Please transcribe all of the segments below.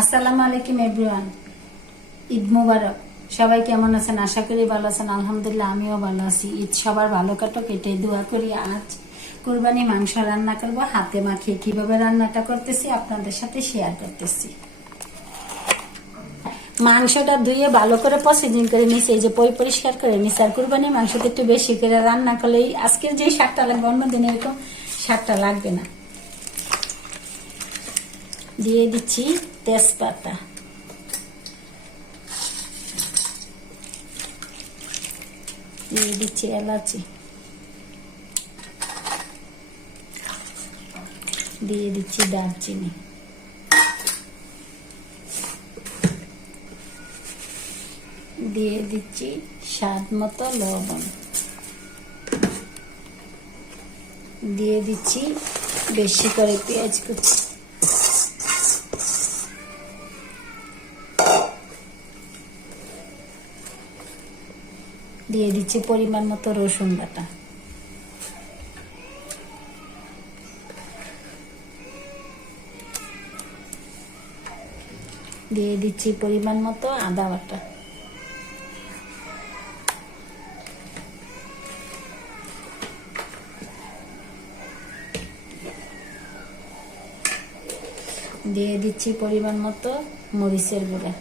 আসসালামু আলাইকুম এভরিওয়ান, ঈদ মুবারক। সবাই কেমন আছেন? আশা করি ভালো আছেন। আলহামদুলিল্লাহ আমিও ভালো আছি। ঈদ সবার ভালো কাটুক এটাই দোয়া করি। আজ কুরবানি মাংস রান্না করব, হাতে মাখিয়ে কিভাবে রান্নাটা করতেছি আপনাদের সাথে শেয়ার করতেছি। মাংসটা ধুয়ে ভালো করে প্রসেসিং করে নিছি, এই যে পরিষ্কার করে নিছি। আর কুরবানি মাংসটা একটু বেশি করে রান্না করলে আজকের যে স্বাদটা লাগবে অন্যদিন এরকম স্বাদটা লাগবে না। দিয়ে দিচ্ছি তেজপাতা, দিয়ে দিচ্ছি এলাচি, দিয়ে দিচ্ছি দারচিনি, দিয়ে দিচ্ছি স্বাদ মতো লবণ, দিয়ে দিচ্ছি বেশি করে পেঁয়াজ কুচি, দিয়ে দিচ্ছি পরিমাণ মতো রসুন বাটা, দিয়ে দিচ্ছি পরিমাণ মতো আদা বাটা, দিয়ে দিচ্ছি পরিমাণ মতো মরিচের গুঁড়া,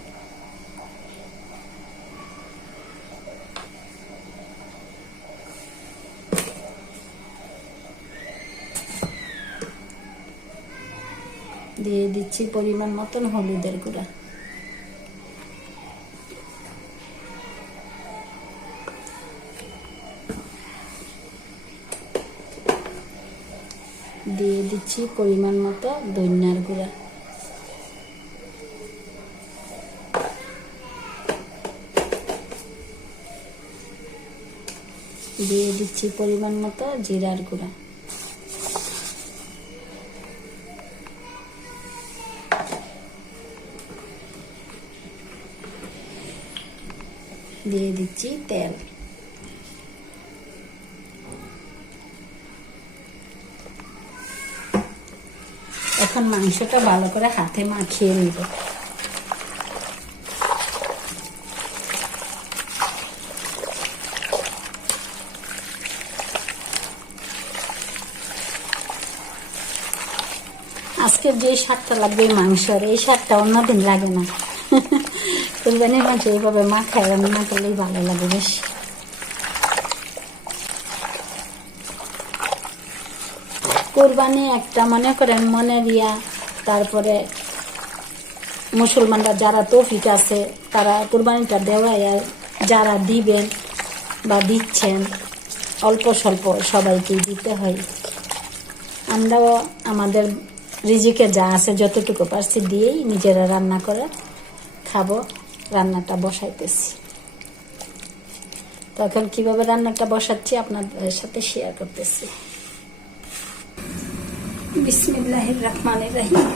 দিয়ে দিচ্ছি পরিমাণ মতন হলুদের গুঁড়া, দিয়ে দিচ্ছি পরিমাণ মতো ধনিয়ার গুঁড়া, দিয়ে দিচ্ছি পরিমাণ মতো জিরার গুঁড়া, দিয়ে দিচ্ছি তেল, এখন মাংসটা ভালো করে হাতে মাখিয়ে নিব। আজকের যে স্বাদটা লাগবে মাংসের, এই স্বাদটা অন্যদিন লাগে না। কুরবানির মাংস এইভাবে মাখায় রান্না করলেই ভালো লাগে বেশি। কুরবানি একটা মনে করেন মনের ইয়া, তারপরে মুসলমানরা যারা তৌফিক আছে তারা কুরবানিটা দেওয়ায়, আর যারা দিবেন বা দিচ্ছেন অল্প স্বল্প সবাইকেই দিতে হয়। আমরাও আমাদের রিজিকে যা আছে যতটুকু পারছি দিয়েই নিজেরা রান্না করে খাবো। রান্নাটা বসাইতেছি, তখন কিভাবে রান্নাটা বসাচ্ছি আপনাদের সাথে শেয়ার করতেছি। বিসমিল্লাহির রহমানির রহিম।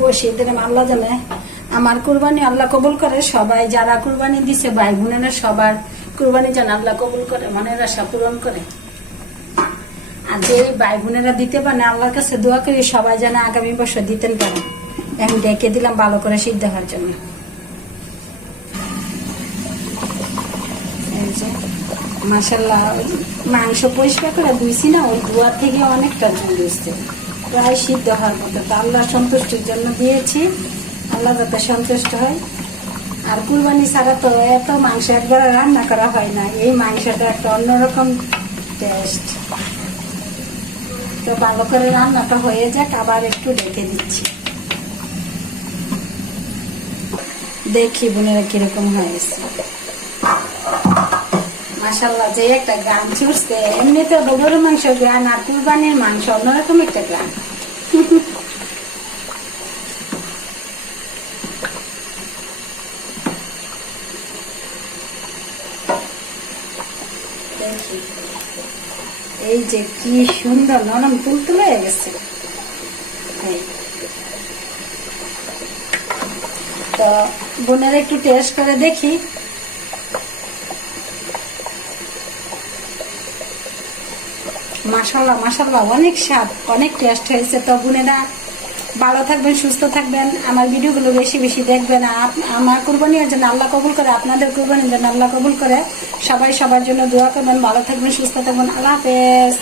বসিয়ে দিলাম। আল্লাহ জানে আমার কুরবানি আল্লাহ কবুল করে। সবাই যারা কুরবানি দিছে ভাই বোনেরা সবার কুরবানি যেন আল্লাহ কবুল করে, মনের আশা পূরণ করে। আর যে ভাই বোনেরা দিতে পারে আল্লাহর কাছে দোয়া করি সবাই যেন আগামী বছর দিতেন পারে। আমি ডেকে দিলাম ভালো করে সিদ্ধ হওয়ার জন্য। মাশাআল্লাহ মাংস পরিষ্কার করে ধুইছি না, ওই ধোয়ার থেকে অনেকটা ঝুল হচ্ছে, প্রায় সিদ্ধ হওয়ার মতো। তো আল্লাহ সন্তুষ্টির জন্য দিয়েছি, আল্লাহ যাতে সন্তুষ্ট হয়। আর কুরবানি ছাড়া তো এত মাংস একবার রান্না করা হয় না, এই মাংসটা একটা অন্যরকম টেস্ট। তো ভালো করে রান্নাটা হয়ে যাক, আবার একটু ঢেকে দিচ্ছি, দেখি বোনেরা কিরকম হয়েছে। মাশাআল্লাহ যে একটা গান ছুটছে, এমনিতে গরুর মাংস গান আর কুরবানির মাংস অন্যরকম একটা গান। এই যে কি সুন্দর নরম তুলতুলে হয়ে গেছে। তো বোনেরা একটু টেস্ট করে দেখি। মাশাআল্লাহ মাশাআল্লাহ অনেক স্বাদ, অনেক টেস্ট হয়েছে। তো বোনেরা ভালো থাকবেন, সুস্থ থাকবেন, আমার ভিডিওগুলো বেশি বেশি দেখবেন। আর আমার কুরবানির জন্য আল্লাহ কবুল করে, আপনাদের কুরবানির জন্য আল্লাহ কবুল করে। সবাই সবার জন্য দোয়া করবেন। ভালো থাকবেন, সুস্থ থাকবেন। আল্লাহ হাফেজ।